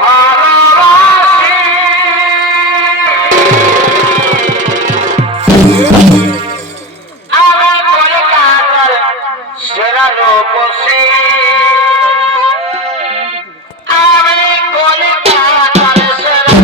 ভালোবাসি আমি কলকাতার সেরা রূপসী আমি কলকাতার সেরা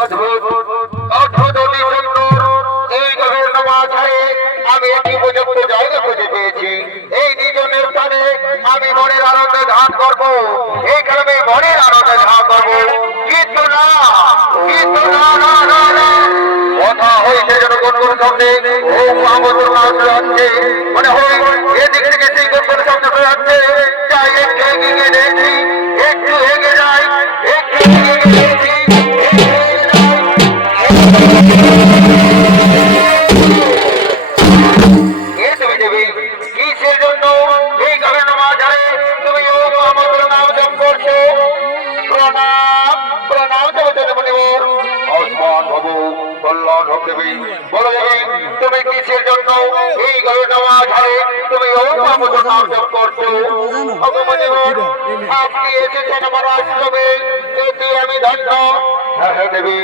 অদ্ভুত অদ্ভুত অতি সুন্দর এই গভীর মাঝারে আমি একটি উপযুক্ত জায়গা খুঁজে পেয়েছি। এই নিজনের স্থানে আমি মনের আনন্দে ধান করবো, এই গ্রামে মনের আনন্দে ধান করবো। কিন্তু না, কিন্তু না না না না, কথা হয়েছে যেন কোন সামনে ও আমাদের মাছ যাচ্ছে, মানে হয় এদিক থেকে সেই কোন সামনে হয়ে যাচ্ছে। যাই একটু এগিয়ে গিয়ে দেখি, একটু এগিয়ে যাই, একটু এগিয়ে গিয়ে দেখি। কিসের জন্য এই গভীর মাঝারে তুমি আমাদের নাম জপ করছো? প্রণাম প্রণাম জগতের আসমান হবু কল্যাণ হোক দেবী। বলো দেবী তুমি কিসের জন্য এই গভীর মাঝারে তুমি আমাদের নাম জপ করছো? আপনি এসেছেন আমার আশ্রমে, এতে আমি ধন্য। হ্যাঁ হ্যাঁ দেবী,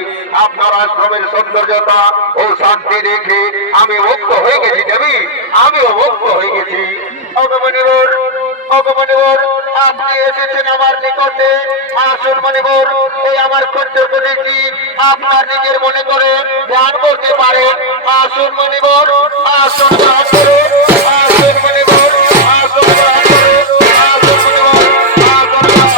আপনার আশ্রমের সৌন্দর্যতা ও শান্তি দেখে আমি মুক্ত হয়ে গেছি দেবী, আমিও মুক্ত হয়ে গেছি। অগমনিবর অগমনিবর, আপনি এসেছেন আমার নিকটে। আসুন মনিবর, এই আমার ক্ষুদ্র প্রতিটি আপনার নিজের মনে করে ধ্যান করতে পারেন। আসুন মনিবর, আসুন গ্রহণ করুন। আসুন মনিবর, আসুন গ্রহণ করুন। আসুন মনিবর, আসুন গ্রহণ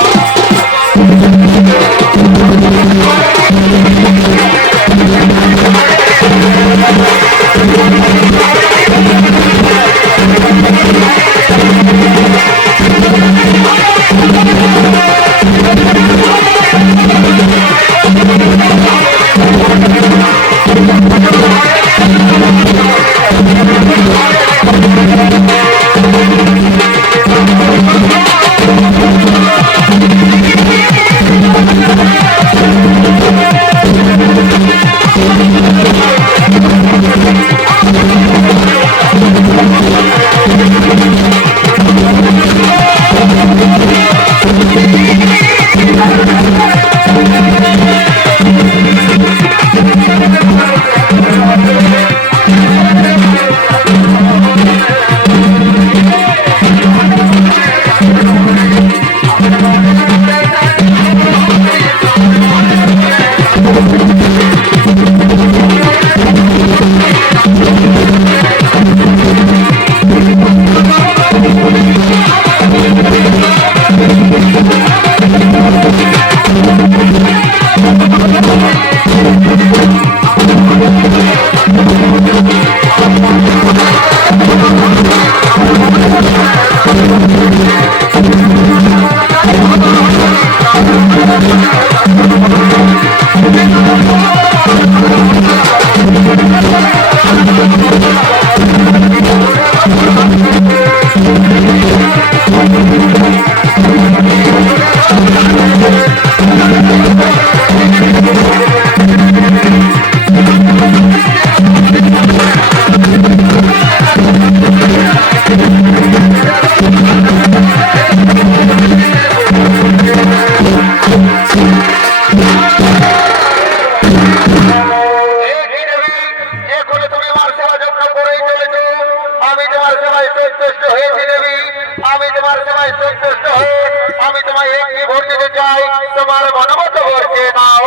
তোমার মনোমত করছে নাও।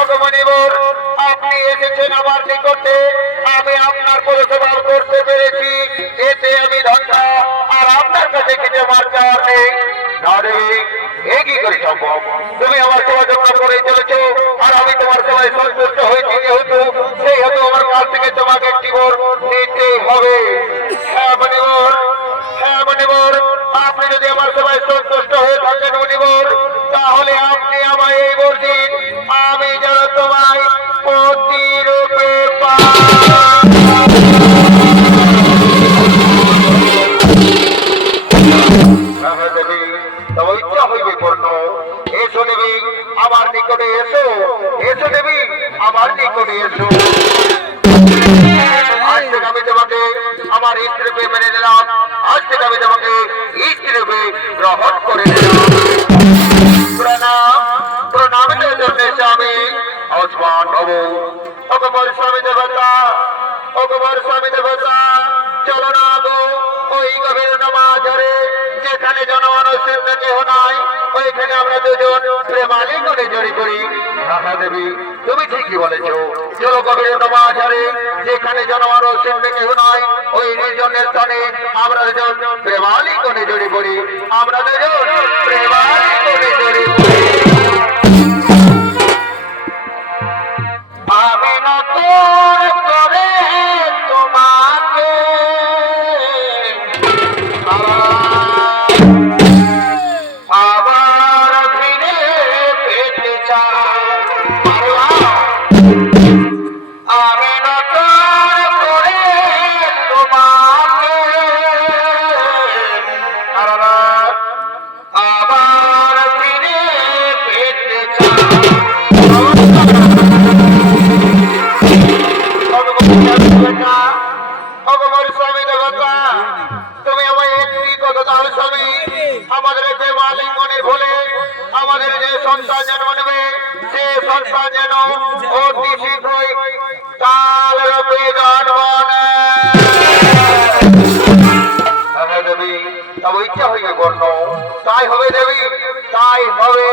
অগমনিবর, আপনি এসেছেন আমার নিকটে, আমি আপনার পরিষেবা করতে পেরেছি, এতে আমি ধন্য। আর আপনার কাছে কিছু আমার চাওয়ার নেই। না দেবী, এ কি করে সম্ভব? তুমি আমার সেবা যত্ন করে চলেছ, আর আমি তোমার সেবায় সন্তুষ্ট হয়েছি যেহেতু, সেই হেতু আমার কাছ থেকে তোমাকে একটি বর নিতে হবে। হ্যাঁ মনিবর, হ্যাঁ মনিবর, আপনি যদি আমার সেবায় সন্তুষ্ট হয়ে থাকেন মনিবর, তাহলে আপনি আমায় এই বর দিন, আমি যেন তোমায় প্রতিরূপে ইচ্ছা হইবে পূর্ণ। এসো দেবী আমার নিকটে, এসো এসো দেবী আমার নিকটে এসো। আজ থেকে আমি তোমাকে আমার স্ত্রী রূপে মেনে নিলাম, আজ থেকে আমি তোমাকে স্ত্রী রূপে গ্রহণ করে নিলাম। প্রণাম প্রণামের জন্য স্বামী আসমান হব। অকবর স্বামী দেবতা, অকবর স্বামী দেবতা, চলো না গো ওই যেখানে জনমানুষের কেহ নাই ওইখানে আমরা দুজন প্রেমালি করে জড়ি করি। রাধা দেবী তুমি ঠিকই বলেছো, চলো কবির নবাজারে যেখানে জনমানুষের কেহ নাই ওই নির্জনের স্থানে আমরা দুজন প্রেমালি করে জড়ি করি। আমরা দুজন প্রেমালি করে জড়ি করি। আমি নতুন করে তোমাকে আবার ফিরে পেতে চাই। আমি নতুন করে তোমাকে আবার ফিরে পেতে চাই। স্বামী দেবতা তুমি আমায় একটি কথা দাও স্বামী, আমাদের মালিক মনে ভুলে আমাদের যে সন্তান জন্ম নেবে সে সন্তান যেন অতি শীঘ্রই কাল রূপে জন্ম নেয়। দেবী তবে ইচ্ছা হইবে বর্ণ তাই হবে দেবী, তাই হবে।